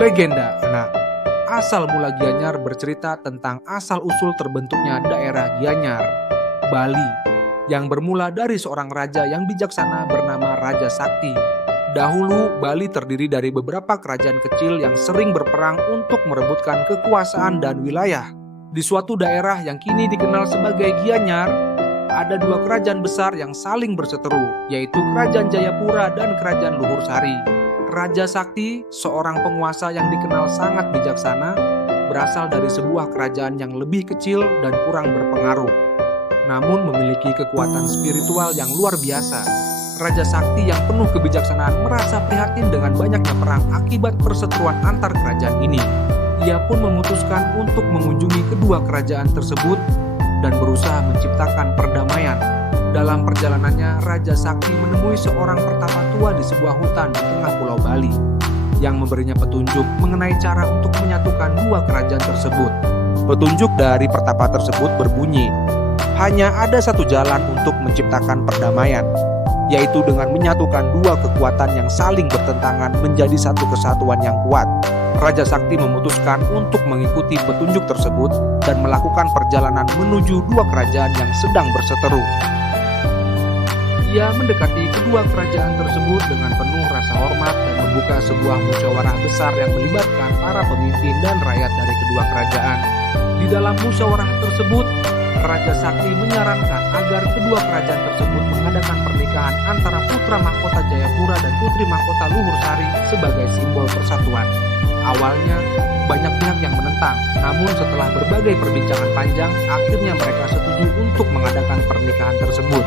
Legenda anak. Asal mula Gianyar bercerita tentang asal-usul terbentuknya daerah Gianyar, Bali, yang bermula dari seorang raja yang bijaksana bernama Raja Sakti. Dahulu, Bali terdiri dari beberapa kerajaan kecil yang sering berperang untuk merebutkan kekuasaan dan wilayah. Di suatu daerah yang kini dikenal sebagai Gianyar, ada dua kerajaan besar yang saling berseteru, yaitu Kerajaan Jayapura dan Kerajaan Luhur Sari. Raja Sakti, seorang penguasa yang dikenal sangat bijaksana, berasal dari sebuah kerajaan yang lebih kecil dan kurang berpengaruh, namun memiliki kekuatan spiritual yang luar biasa. Raja Sakti yang penuh kebijaksanaan merasa prihatin dengan banyaknya perang akibat perseteruan antar kerajaan ini. Ia pun memutuskan untuk mengunjungi kedua kerajaan tersebut dan berusaha menciptakan perdamaian. Dalam perjalanannya, Raja Sakti menemui seorang pertapa tua di sebuah hutan di tengah Pulau Bali yang memberinya petunjuk mengenai cara untuk menyatukan dua kerajaan tersebut. Petunjuk dari pertapa tersebut berbunyi, hanya ada satu jalan untuk menciptakan perdamaian, yaitu dengan menyatukan dua kekuatan yang saling bertentangan menjadi satu kesatuan yang kuat. Raja Sakti memutuskan untuk mengikuti petunjuk tersebut dan melakukan perjalanan menuju dua kerajaan yang sedang berseteru. Ia mendekati kedua kerajaan tersebut dengan penuh rasa hormat dan membuka sebuah musyawarah besar yang melibatkan para pemimpin dan rakyat dari kedua kerajaan. Di dalam musyawarah tersebut, Raja Sakti menyarankan agar kedua kerajaan tersebut mengadakan pernikahan antara putra mahkota Jayapura dan putri mahkota Luhur Sari sebagai simbol persatuan. Awalnya, banyak pihak yang menentang, namun setelah berbagai perbincangan panjang, akhirnya mereka setuju untuk mengadakan pernikahan tersebut.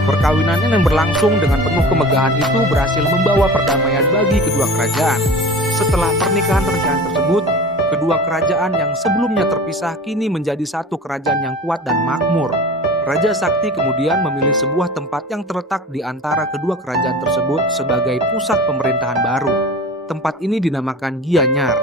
Perkawinan yang berlangsung dengan penuh kemegahan itu berhasil membawa perdamaian bagi kedua kerajaan. Setelah pernikahan tersebut, kedua kerajaan yang sebelumnya terpisah kini menjadi satu kerajaan yang kuat dan makmur. Raja Sakti kemudian memilih sebuah tempat yang terletak di antara kedua kerajaan tersebut sebagai pusat pemerintahan baru. Tempat ini dinamakan Gianyar,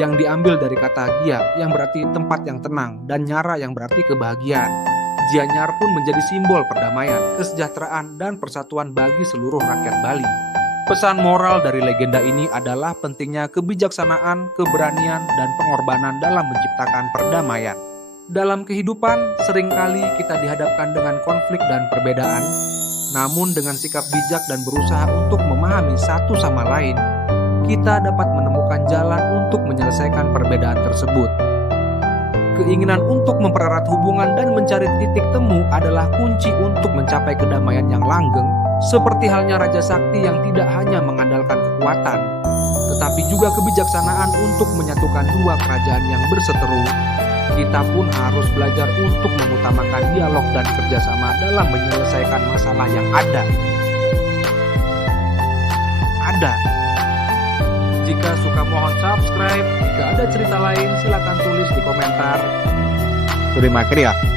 yang diambil dari kata Gia yang berarti tempat yang tenang dan Nyara yang berarti kebahagiaan. Gianyar pun menjadi simbol perdamaian, kesejahteraan, dan persatuan bagi seluruh rakyat Bali. Pesan moral dari legenda ini adalah pentingnya kebijaksanaan, keberanian, dan pengorbanan dalam menciptakan perdamaian. Dalam kehidupan, seringkali kita dihadapkan dengan konflik dan perbedaan, namun dengan sikap bijak dan berusaha untuk memahami satu sama lain, kita dapat menemukan jalan untuk menyelesaikan perbedaan tersebut. Keinginan untuk mempererat hubungan dan mencari titik temu adalah kunci untuk mencapai kedamaian yang langgeng, seperti halnya Raja Sakti yang tidak hanya mengandalkan kekuatan, tetapi juga kebijaksanaan untuk menyatukan dua kerajaan yang berseteru. Kita pun harus belajar untuk mengutamakan dialog dan kerjasama dalam menyelesaikan masalah yang ada. Jika suka mohon subscribe, jika ada cerita lain silakan tulis di komentar. Terima kasih ya.